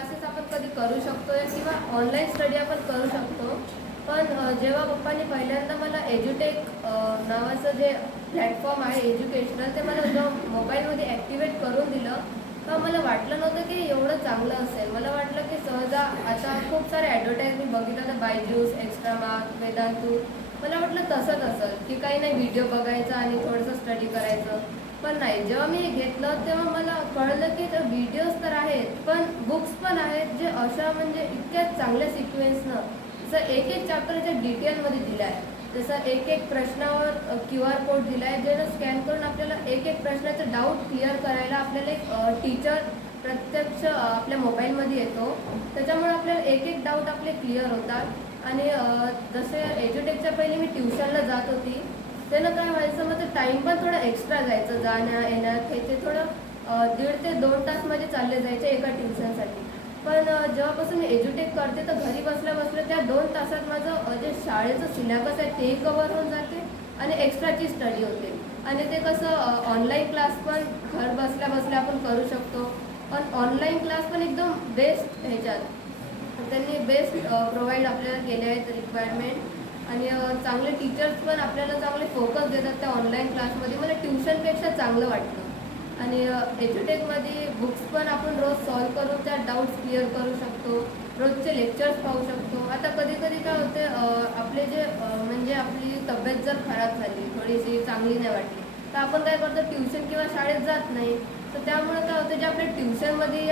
Classes आपण कधी करू शकतो किंवा ऑनलाईन स्टडी आपण करू शकतो. पण जेव्हा पप्पांनी पहिल्यांदा मला एज्युटेक नावाचं जे प्लॅटफॉर्म आहे एज्युकेशनल ते मला जेव्हा मोबाईलमध्ये ॲक्टिवेट करून दिलं तेव्हा मला वाटलं नव्हतं की एवढं चांगलं असेल. मला वाटलं की सहजा आता खूप सारे ॲडव्हर्टाईज मी बघितलं तर बायजूस, एक्स्ट्रा मार्क, वेदांतू. मला वाटलं तसंच असेल की काही नाही व्हिडिओ बघायचा आणि थोडंसं स्टडी करायचं. पण नाही, जेव्हा मी हे घेतलं तेव्हा मला कळलं की व्हिडिओज तर आहेत पण बुक्स पण आहेत जे अशा म्हणजे इतक्या चांगल्या सिक्वेन्सनं जसं एक एक चॅप्टरच्या डिटेलमध्ये दिलं आहे. जसं एक एक प्रश्नावर QR कोड दिला आहे ज्यानं स्कॅन करून आपल्याला एक एक प्रश्नाचं डाऊट क्लिअर करायला आपल्याला एक टीचर प्रत्यक्ष आपल्या मोबाईलमध्ये येतो. त्याच्यामुळे आपल्याला एक एक डाऊट आपले क्लिअर होतात. आणि जसे एज्युटेकच्या पहिले मी ट्युशनला जात होती त्यानं काय व्हायचं मग ते टाईम पण थोडं एक्स्ट्रा जायचं जाण्या येण्यात. हे ते थोडं 1.5 ते 2 तास माझे चालले जायचे एका ट्युशनसाठी. पण जेव्हापासून मी एज्युटेक करते तर घरी बसल्या बसल्या त्या 2 तासात माझं जे शाळेचं सिलेबस आहे ते कवर होऊन जाते आणि एक्स्ट्राची स्टडी होते. आणि ते कसं ऑनलाईन क्लास पण घर बसल्या बसल्या आपण करू शकतो. पण ऑनलाईन क्लास पण एकदम बेस्ट ह्याच्यात त्यांनी बेस्ट प्रोव्हाइड आपल्याला केले आहेत रिक्वायरमेंट. आणि चांगले टीचर्स पण आपल्याला चांगले फोकस देतात त्या ऑनलाईन क्लासमध्ये. मला ट्युशनपेक्षा चांगलं वाटतं. आणि एज्युटेकमध्ये बुक्स पण आपण रोज सॉल्व करून त्या डाऊट्स क्लिअर करू शकतो. रोजचे लेक्चर्स पाहू शकतो. आता कधी कधी काय होते आपले जे म्हणजे आपली तब्येत जर खराब झाली थोडीशी चांगली नाही वाटली तर आपण काय करतो ट्युशन किंवा शाळेत जात नाही. तर त्यामुळे काय होतं जे आपल्या ट्युशनमध्ये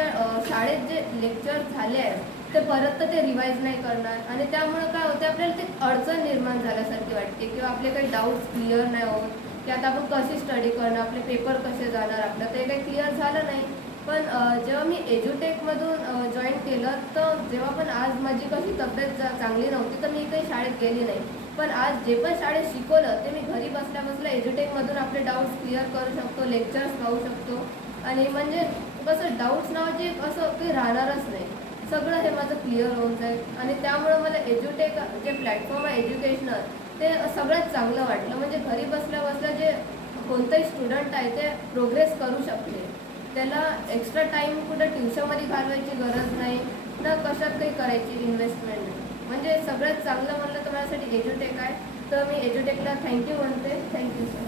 शाळेत जे लेक्चर झाले आहेत ते परत तर ते रिवाईज नाही करणार. आणि त्यामुळे काय होते आपल्याला ते अडचण निर्माण झाल्यासारखी वाटते किंवा आपले काही डाऊट्स क्लिअर नाही होत की आता आपण कशी स्टडी करणार, आपले पेपर कसे जाणार, आपलं ते काही क्लिअर झालं नाही. पण जेव्हा मी एज्युटेकमधून जॉईन केलं तर जेव्हा पण आज माझी कशी तब्येत चांगली नव्हती तर मी काही शाळेत गेली नाही. पण आज जे पण शाळेत शिकवलं ते मी घरी बसल्या बसल्या एज्युटेकमधून आपले डाऊट्स क्लिअर करू शकतो, लेक्चर्स पाहू शकतो. आणि म्हणजे कसं डाऊट्स नावाचे असं काही राहणारच नाही. सगळं हे माझं क्लिअर होऊन जाईल. आणि त्यामुळं मला एज्युटेक जे प्लॅटफॉर्म आहे एज्युकेशनल ते सगळ्यात चांगलं वाटलं. म्हणजे घरी बसल्या बसल्या जे कोणतंही स्टुडंट आहे ते प्रोग्रेस करू शकते. त्याला एक्स्ट्रा टाईम कुठं ट्युशनमध्ये घालवायची गरज नाही ना कशात काही करायची इन्व्हेस्टमेंट नाही. म्हणजे सगळ्यात चांगलं म्हणलं तर माझ्यासाठी एज्युटेक आहे. तर मी एज्युटेकला थँक्यू म्हणते. Thank you sir.